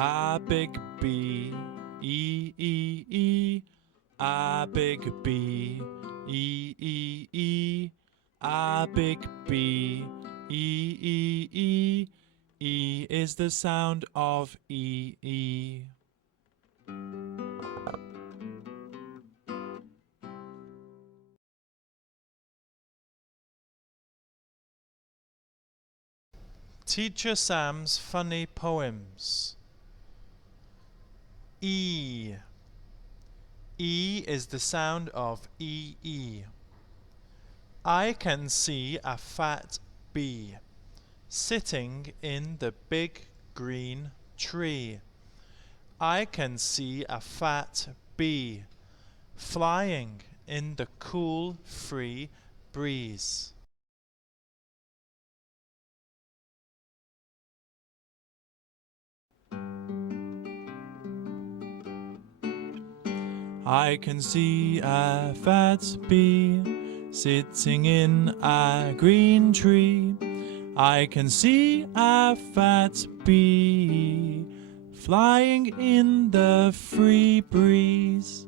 A big bee, E, E, E. A big bee, E, E, E. A big bee, E, E, E. E is the sound of E, E. Teacher Sam's funny poems. E. E is the sound of E, E. I can see a fat bee sitting in the big green tree. I can see a fat bee flying in the cool, free breeze. I can see a fat bee sitting in a green tree. I can see a fat bee flying in the free breeze.